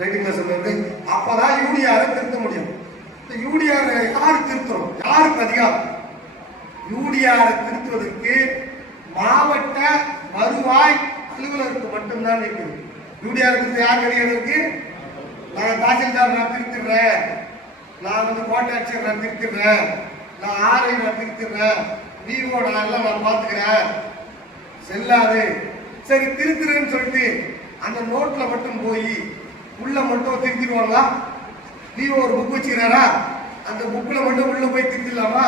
ரைட்டுங்களா சொல்றது அப்பதான் யூடிஆரை திருத்த முடியும். இந்த யூடிஆர் யார் திருத்தணும்? யாருக்கு அதிகாரம்? யூடிஆரை திருத்துவதற்கு மாவட்ட வருவாய் அலுவலருக்கு மட்டும்தான் இருக்குது யூடிஆர் திருத்த யார் கிடையாது இருக்கு? நான் தாசில்தார் நான் திருத்திடுறேன் நான் வந்து கோட்டாட்சியர் நான் திருத்திடுறேன் நான் ஆரை நான் திருத்திடுறேன் விஓ நான் எல்லாம் நான் பார்த்துக்கிறேன் செல்லாது. சரி திருத்துறேன்னு சொல்லிட்டு அந்த நோட்டில் மட்டும் போய் உள்ள மட்டும் திருத்திடுவாங்களா? நீ ஒரு புக் வச்சுக்கிறாரா? அந்த புக்கில் மட்டும் உள்ள போய் திருத்திடலாமா?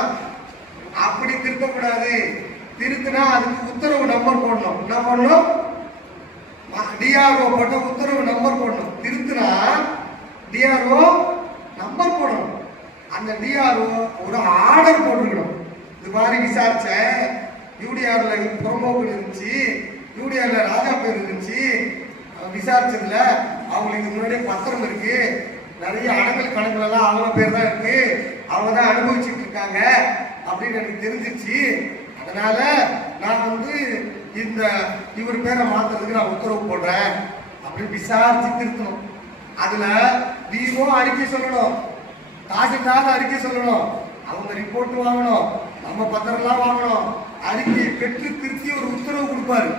அப்படி திருத்தக்கூடாது. திருத்தினா அதுக்கு உத்தரவு நம்பர் போடணும். என்ன பண்ணணும் டிஆர்ஓ போட்ட உத்தரவு நம்பர் போடணும். திருத்தினா டிஆர்ஓ நம்பர் போடணும். அந்த டிஆர்ஓ ஒரு ஆர்டர் போட்டுக்கணும். இது மாதிரி விசாரிச்சேன் யூடிஆர்ல புறம்போக்கு இருந்துச்சு. யூடிஆர்ல ராஜா பேர் இருந்துச்சு. விசாரிச்சதுல அவங்களுக்கு முன்னாடியே பத்திரம் இருக்கு. நிறைய அடங்கல் கணக்குல எல்லாம் அவங்க பேர் தான் இருக்கு. அவங்க தான் அனுபவிச்சுட்டு இருக்காங்க அப்படின்னு எனக்கு தெரிஞ்சிச்சு. அதனால நான் வந்து இந்த இவர் பேரை மாத்துறதுக்கு நான் உத்தரவு போடுறேன் அப்படின்னு விசாரிச்சு திருத்தணும். அதுல விவோ அறிக்கை சொல்லணும். தாசில்தார் அறிக்கை சொல்லணும். அவங்க ரிப்போர்ட் வாங்கணும். நம்ம பத்திரம்லாம் வாங்கணும். அறிக்கையை பெற்று திருத்தி ஒரு உத்தரவு கொடுப்பாரு.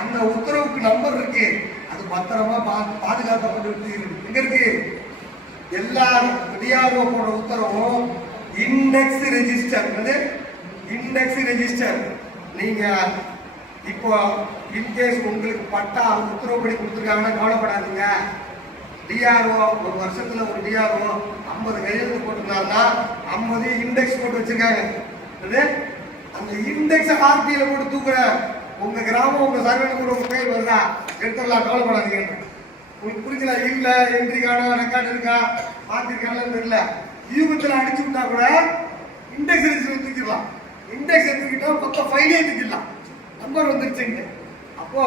அந்த உத்தரவுக்கு நம்பர் இருக்கு. அது பத்திரமா பா- பாதுகாக்கப்பட்டு எங்க இருக்கு? எல்லாரும் டிஆர்ஓ போட உத்தரவும் இண்டெக்ஸ் ரெஜிஸ்டர் இண்டெக்ஸ் ரெஜிஸ்டர் நீங்க இப்போ இன்கேஸ் உங்களுக்கு பட்டா உத்தரவுப்படி கொடுத்துருக்காங்கன்னா கவலைப்படாதீங்க. டிஆர்ஓ ஒரு வருஷத்துல ஒரு டிஆர்ஓ ஐம்பது கையெழுத்து போட்டிருந்தாருன்னா ஐம்பது இண்டெக்ஸ் போட்டு வச்சிருக்காங்க. அந்த இண்டெக்ஸ் ஆர்டியில போட்டு தூக்குற உங்க கிராமம் உங்க சர்வே நம்பர் உங்க பேர் வருதா? எடுத்துடலாம் கவலைப்படாதீங்க. உங்களுக்கு புரிஞ்சல இல்ல என்ட்ரி ரெக்கார்டு இருக்கா? பார்த்துருக்காங்கன்னு தெரியல. யூகத்தில் அடிச்சு விட்டா கூட இண்டெக்ஸ் ரெஜிஸ்டர் தூக்கிடலாம். இண்டெக்ஸ் தூக்கிட்டா மொத்த ஃபைலே தூக்கிடலாம். நம்பர் வந்துருச்சுங்க அப்போ